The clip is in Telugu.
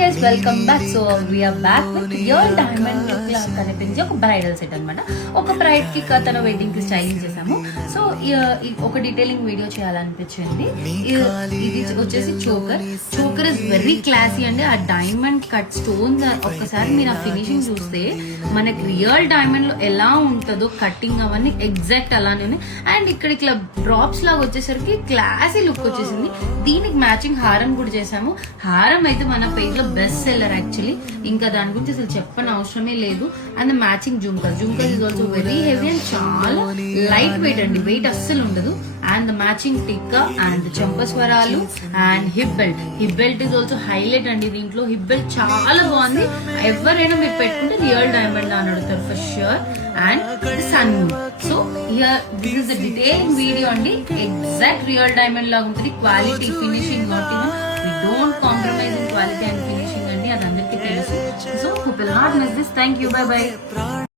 Guys welcome back. So we are back with real diamond look లా కనిపించే ఒక బ్రైడల్ సెట్ అనమాట. ఒక బ్రైడ్ కి తన వెడ్డింగ్ కి స్టైలింగ్ చేసాము. సో ఒక డీటెయిలింగ్ వీడియో చేయాలనిపించింది. ఇది వచ్చేసి చోకర్ ఇస్ వెరీ క్లాసీ అండి. ఆ డైమండ్ కట్ స్టోన్స్ ఒక్కసారి మీరు ఆ ఫినిషింగ్ చూస్తే మనకి రియల్ డైమండ్ లో ఎలా ఉంటుందో కటింగ్ అవన్నీ ఎగ్జాక్ట్ అలానే ఉన్నాయి. అండ్ ఇక్కడ ఇట్లా డ్రాప్స్ లాగా వచ్చేసరికి క్లాసీ లుక్ వచ్చేసింది. దీనికి మ్యాచింగ్ హారం కూడా చేసాము. హారం అయితే మన పేజ్ లో బెస్ట్ సెల్లర్ యాక్చువల్లీ. ఇంకా దాని గురించి అసలు చెప్పని అవసరమే లేదు. అండ్ మ్యాచింగ్ జుంకర్ is also very heavy and చాలా లైట్ వెయిట్ అండి. వెయిట్ అస్సలు ఉండదు. And the matching tikka and చంపస్వరాలు and hip belt is also highlight అండి. దీంట్లో హిప్ బెల్ట్ చాలా బాగుంది. ఎవరైనా మీరు పెట్టుకుంటే రియల్ డైమండ్ అని అడుగుతారు for sure. And son so here this is the detailing video అండి. ఎగ్జాక్ట్ రియల్ డైమండ్ లాగా ఉంటుంది. Quality finishing not even we don't compromise in quality and finishing అండి. అది అందరికీ తెలుసు. So who will not miss this. Thank you. Bye bye.